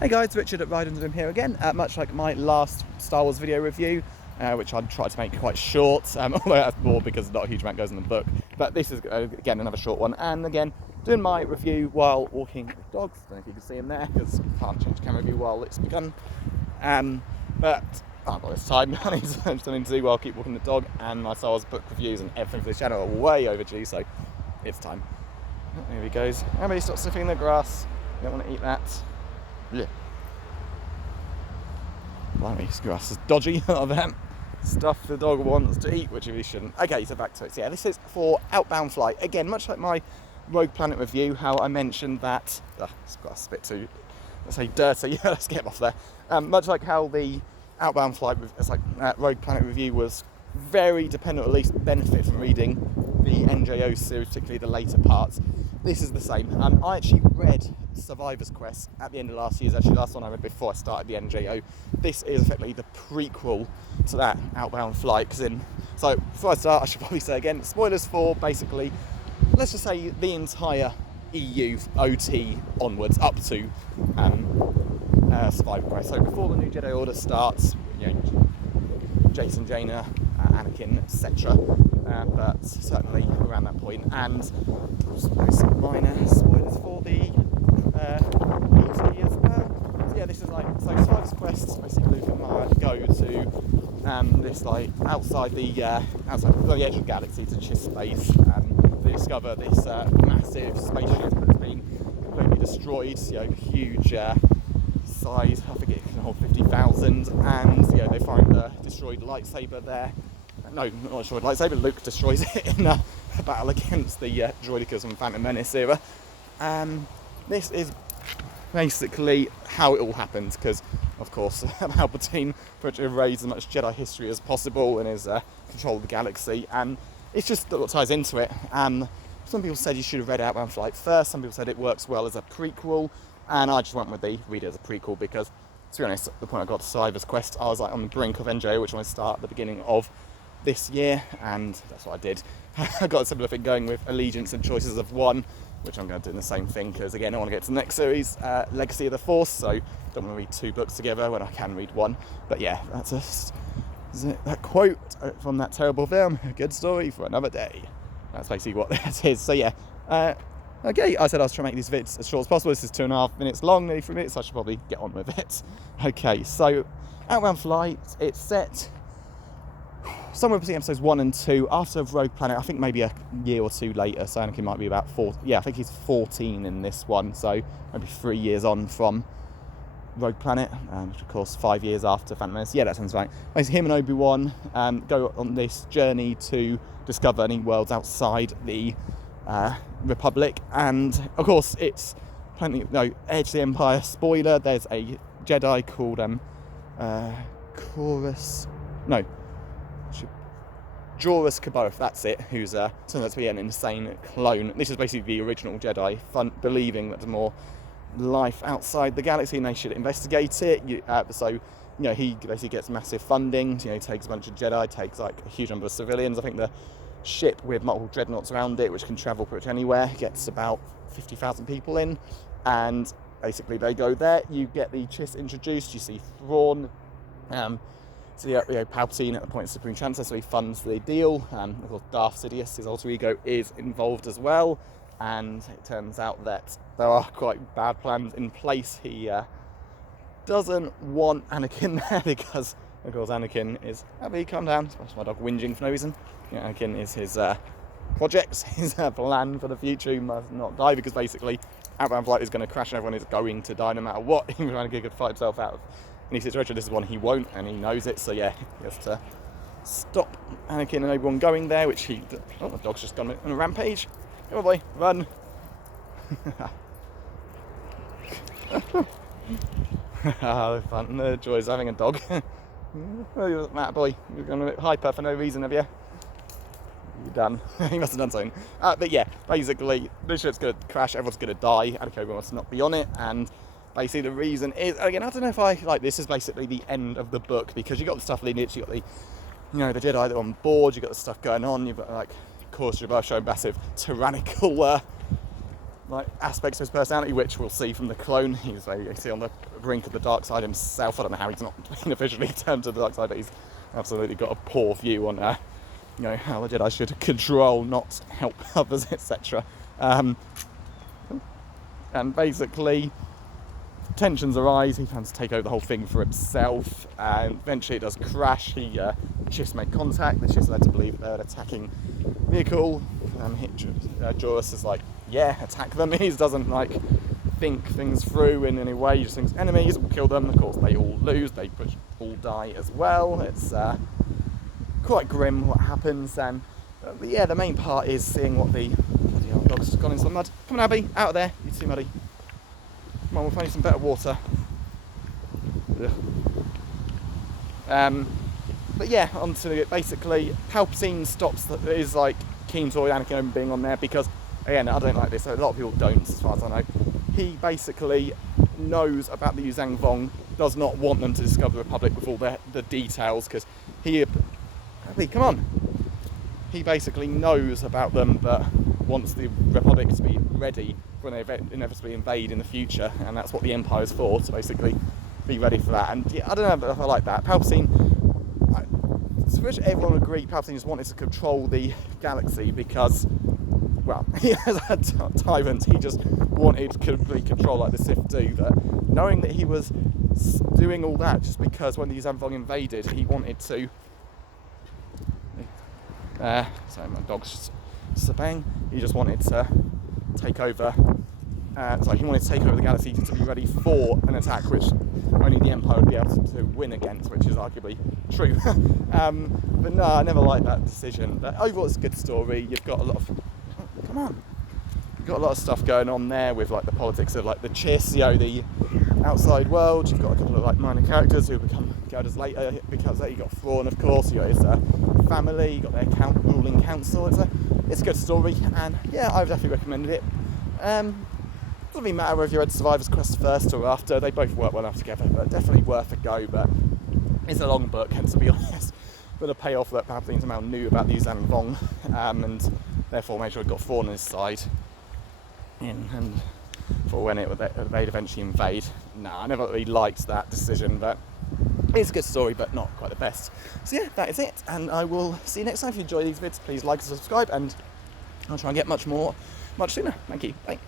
Hey guys, Richard at Ride Room here again. Much like my last Star Wars video review, which I tried to make quite short, although that's more because not a huge amount goes in the book. But this is, again, another short one. And again, doing my review while walking the dogs. I don't know if you can see them there, because I can't change camera view while it's begun. But I've got this time. I need something to do while I keep walking the dog. And my Star Wars book reviews and everything for this channel are way overdue, so it's time. Here he goes. Everybody stop sniffing in the grass. You don't want to eat that. Yeah. Blimey, this grass is dodgy. A lot of that stuff the dog wants to eat, which he really shouldn't. Okay, so back to it. So yeah, this is for Outbound Flight. Again, much like my Rogue Planet review, how I mentioned that... this grass is a bit too, let's say, dirty. Yeah, let's get him off there. Much like how the Outbound Flight, Rogue Planet review was very dependent, or at least benefit from reading the NJO series, particularly the later parts. This is the same. I actually read Survivor's Quest at the end of last year's. Actually, last one I read before I started the NJO. This is effectively the prequel to that Outbound Flight. So before I start, I should probably say again, spoilers for basically, let's just say the entire EU OT onwards up to Survivor's Quest. So before the new Jedi Order starts, you know, Jason, Jaina, Anakin, etc. But certainly around that point, and some minor spoilers for the ET as well. So yeah, this is like, so Survivor's Quest, basically Luke and Mara go to this like outside the edge of the galaxy, to Chiss space. They discover this massive spaceship that's been completely destroyed. You know, huge size. I think it can hold 50,000, and yeah, they find a destroyed lightsaber there. No, not a destroyed lightsaber. Luke destroys it in a battle against the droidekas from Phantom Menace era. This is basically how it all happened, because, of course, Palpatine tried to erase as much Jedi history as possible in his control of the galaxy, and it's just what ties into it. Some people said you should have read Outbound Flight first. Some people said it works well as a prequel, and I just went with the read it as a prequel because, to be honest, at the point I got to Survivor's Quest, I was like on the brink of NJO, which I want to start at the beginning of this year, and that's what I did. I got a similar thing going with Allegiance and Choices of One, which I'm going to do the same thing, because again I want to get to the next series, Legacy of the Force, so I don't want to read two books together when I can read one. But yeah, that's that quote from that terrible film, a good story for another day. That's basically what that is. So yeah, okay, I said I was trying to make these vids as short as possible. This is 2.5 minutes long, nearly 3 minutes, so I should probably get on with it. Okay, so Outbound Flight, it's set somewhere between episodes 1 and 2 after Rogue Planet. I think maybe a year or two later, so Anakin might be about 4. Yeah, I think he's 14 in this one, so maybe 3 years on from Rogue Planet, which of course 5 years after Phantom Menace. Yeah, that sounds right. Basically, him and Obi-Wan go on this journey to discover any worlds outside the Republic, and of course it's Edge of the Empire. Spoiler: there's a Jedi called Jorus Kaboth, that's it, who's turned out to be an insane clone. This is basically the original Jedi, believing that there's more life outside the galaxy and they should investigate it. So, you know, he basically gets massive funding, you know, takes a bunch of Jedi, takes like a huge number of civilians. I think the ship with multiple dreadnoughts around it, which can travel pretty much anywhere, gets about 50,000 people in, and basically they go there. You get the Chiss introduced, you see Thrawn. So yeah, Palpatine at the point of Supreme Chancellor, so he funds the deal. Of course, Darth Sidious, his alter ego, is involved as well. And it turns out that there are quite bad plans in place. He doesn't want Anakin there because, of course, Anakin is... Abby, calm down. That's my dog whinging for no reason. Yeah, Anakin is his project, his plan for the future. He must not die because basically Outbound Flight is going to crash and everyone is going to die no matter what. Even if Anakin could fight himself out of any situation. This is one he won't, and he knows it, so yeah, he has to stop Anakin and Obi-Wan going there, which he... Oh, the dog's just gone on a rampage. Come on, boy, run. Fun, the joys of having a dog. Matt, boy, you're going a bit hyper for no reason, have you? You're done. He must have done something. But yeah, basically, the ship's going to crash, everyone's going to die, Anakin must not be on it, and basically the reason is, again, I don't know if I, like, this is basically the end of the book, because you got the stuff leading it, you got the, you know, the Jedi that are on board, you got the stuff going on, you've got, like, of course, you're both showing massive tyrannical like aspects of his personality, which we'll see from the clone. He's you see on the brink of the dark side himself. I don't know how he's not been officially turned to the dark side, but he's absolutely got a poor view on how the Jedi should control, not help others, etc. And basically, tensions arise. He plans to take over the whole thing for himself, and eventually it does crash. The ships make contact. The ships are led to believe they're an attacking vehicle. Joruus is like, yeah, attack them. He doesn't think things through in any way. He just thinks enemies will kill them. Of course, they all lose. They all die as well. It's quite grim what happens. And but yeah, the main part is seeing what the bloody old dog's just gone into the mud. Come on, Abby, out of there. You're too muddy. Come on, we'll find you some better water. But yeah, onto it. Basically, Palpatine is keen to Anakin being on there because, again, I don't like this. A lot of people don't, as far as I know. He basically knows about the Yuzang Vong, does not want them to discover the Republic with all the details, because come on. He basically knows about them, but wants the Republic to be ready when they inevitably invade in the future, and that's what the Empire's for, to basically be ready for that. And yeah, I don't know if I like that. Palpatine, to which everyone agreed, Palpatine just wanted to control the galaxy because, well, he has a tyrant. He just wanted complete control like the Sith do. But knowing that he was doing all that just because when the Yuzang Vong invaded, he wanted to. Sorry, my dog's just bang. He just wanted to take over. He wanted to take over the galaxy to be ready for an attack, which only the Empire would be able to win against, which is arguably true. But no, I never liked that decision. But overall, it's a good story. You've got a lot of You've got a lot of stuff going on there with the politics of the Chiss, the outside world. You've got a couple of minor characters who become characters later. Because you've got Thrawn, of course. You got his family. You got their ruling council. It's a good story, and yeah, I would definitely recommend it. Doesn't really matter whether you read Survivor's Quest first or after. They both work well enough together, but definitely worth a go. But it's a long book, and to be honest, for the payoff that Palpatine somehow knew about the Yuzang Vong, and therefore made sure he got Thrawn on his side. And for when they'd eventually invade. I never really liked that decision, but it's a good story, but not quite the best. So yeah, that is it, and I will see you next time. If you enjoy these vids, please like and subscribe, and I'll try and get much sooner. Thank you. Bye.